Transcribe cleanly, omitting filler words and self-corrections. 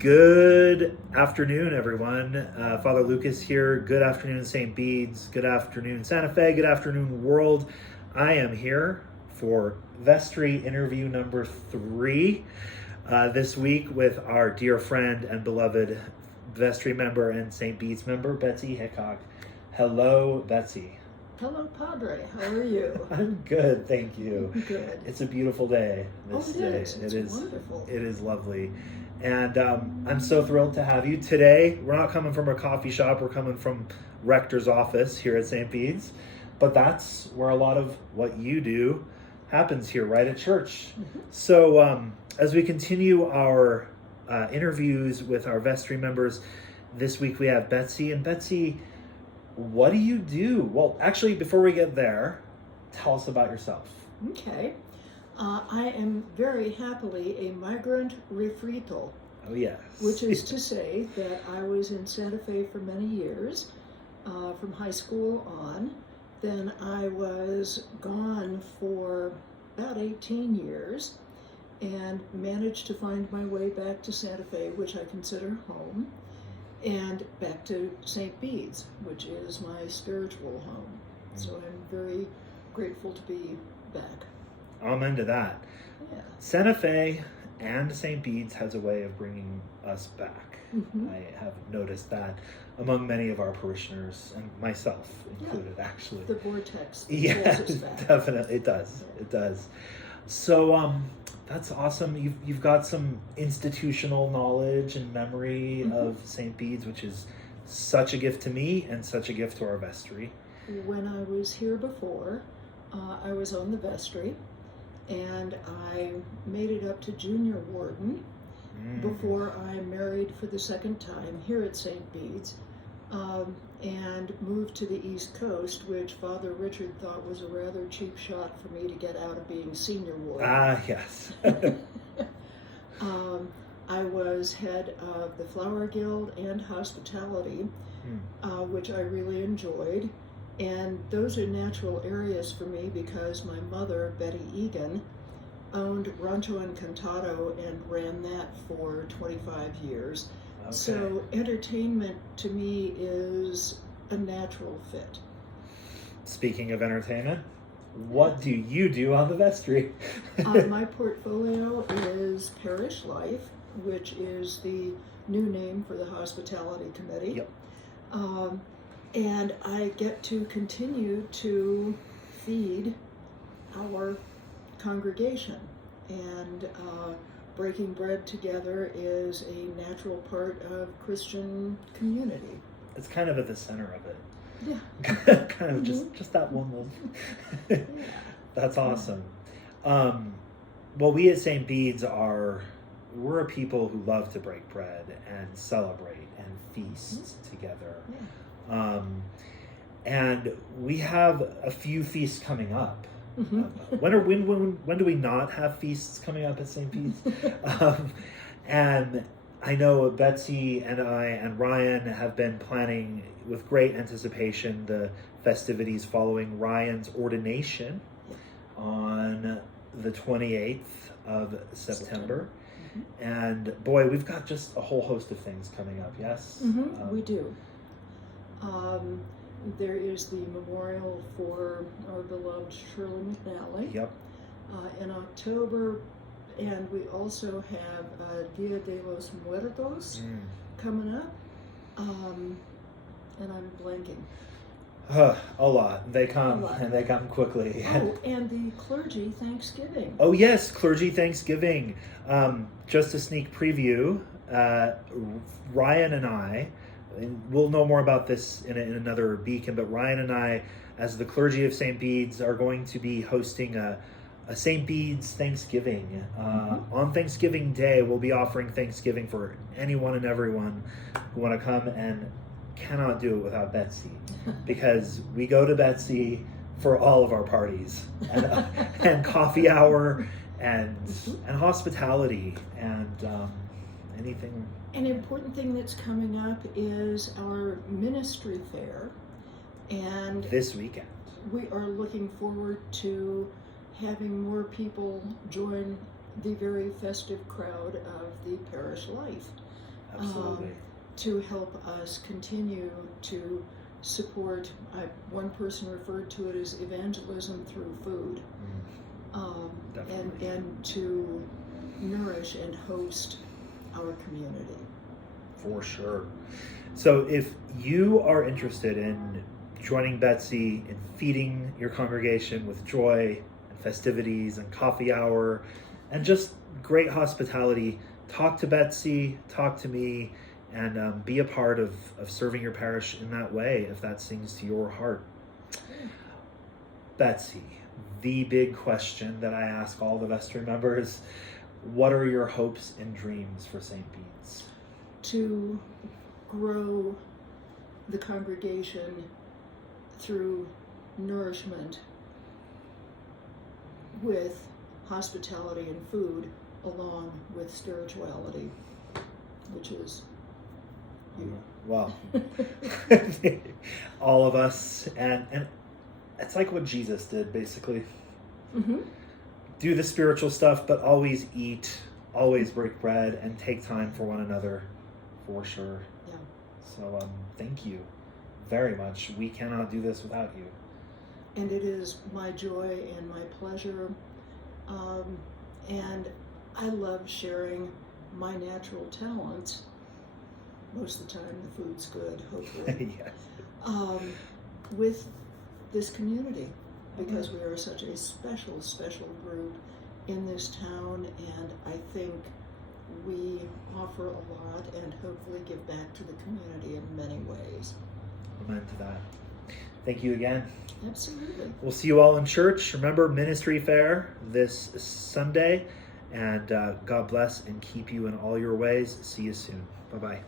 Good afternoon, everyone. Father Lucas here. Good afternoon, St. Bede's. Good afternoon, Santa Fe. Good afternoon, world. I am here for Vestry Interview number 3 this week with our dear friend and beloved Vestry member and St. Bede's member, Betsy Hickok. Hello, Betsy. Hello, Padre. How are you? I'm good, thank you. Good. It's a beautiful day this day. It is wonderful. It is lovely. And I'm so thrilled to have you today. We're not coming from a coffee shop. We're coming from Rector's office here at St. Bede's. But that's where a lot of what you do happens here, right at church. Mm-hmm. So as we continue our interviews with our vestry members, this week we have Betsy. And Betsy, what do you do? Well, actually, before we get there, tell us about yourself. Okay. I am very happily a migrant refrito. Oh, yes. Which is to say that I was in Santa Fe for many years, from high school on. Then I was gone for about 18 years and managed to find my way back to Santa Fe, which I consider home, and back to St. Bede's, which is my spiritual home. So I'm very grateful to be back. Amen to that. Yeah. Santa Fe and St. Bede's has a way of bringing us back. Mm-hmm. I have noticed that among many of our parishioners, and myself included, actually. The vortex. Yes, definitely. It does. Yeah. It does. So that's awesome. You've got some institutional knowledge and memory of St. Bede's, which is such a gift to me and such a gift to our vestry. When I was here before, I was on the vestry. And I made it up to junior warden before I married for the second time here at St. Bede's, and moved to the East Coast, which Father Richard thought was a rather cheap shot for me to get out of being senior warden. Ah, yes. I was head of the Flower Guild and Hospitality, which I really enjoyed. And those are natural areas for me because my mother, Bede, owned Rancho Encantado and ran that for 25 years. Okay. So entertainment to me is a natural fit. Speaking of entertainment, what do you do on the vestry? My portfolio is Parish Life, which is the new name for the Hospitality Committee. Yep. And I get to continue to feed our congregation. And breaking bread together is a natural part of Christian community. It's kind of at the center of it. Yeah. Kind of just that one little... Yeah. That's awesome. Well, we at St. Bede's we're a people who love to break bread and celebrate and feast together. Yeah. And we have a few feasts coming up. Mm-hmm. When do we not have feasts coming up at St. Bede's? And I know Betsy and I and Ryan have been planning with great anticipation the festivities following Ryan's ordination on the 28th of September. Mm-hmm. And boy, we've got just a whole host of things coming up, yes? Mm-hmm. We do. There is the memorial for our beloved Shirley McNally. Yep. In October, and we also have Dia de los Muertos coming up. And I'm blanking. A lot. They come, and they come quickly. Oh, and the clergy Thanksgiving. Oh, yes, clergy Thanksgiving. Just a sneak preview, Ryan and I, and we'll know more about this in another beacon, but Ryan and I, as the clergy of St. Bede's, are going to be hosting a St. Bede's Thanksgiving. On Thanksgiving Day, we'll be offering Thanksgiving for anyone and everyone who want to come, and cannot do it without Betsy, because we go to Betsy for all of our parties and coffee hour and hospitality and anything. An important thing that's coming up is our ministry fair, and this weekend we are looking forward to having more people join the very festive crowd of the parish life. Absolutely. To help us continue to support. One person referred to it as evangelism through food, and to nourish and host our community. For sure. So if you are interested in joining Betsy in feeding your congregation with joy and festivities and coffee hour and just great hospitality, talk to Betsy, talk to me, and be a part of serving your parish in that way if that sings to your heart. Betsy, the big question that I ask all the vestry members, what are your hopes and dreams for St. Bede's? To grow the congregation through nourishment with hospitality and food, along with spirituality, which is you. Well, all of us, and it's like what Jesus did, basically. Mm-hmm. Do the spiritual stuff, but always eat, always break bread, and take time for one another, for sure. Yeah. So thank you very much. We cannot do this without you. And it is my joy and my pleasure. And I love sharing my natural talents. Most of the time the food's good, hopefully. Yes. With this community, because we are such a special, special group in this town, and I think we offer a lot and hopefully give back to the community in many ways. Amen to that. Thank you again. Absolutely. We'll see you all in church. Remember, ministry fair this Sunday, and God bless and keep you in all your ways. See you soon. Bye-bye.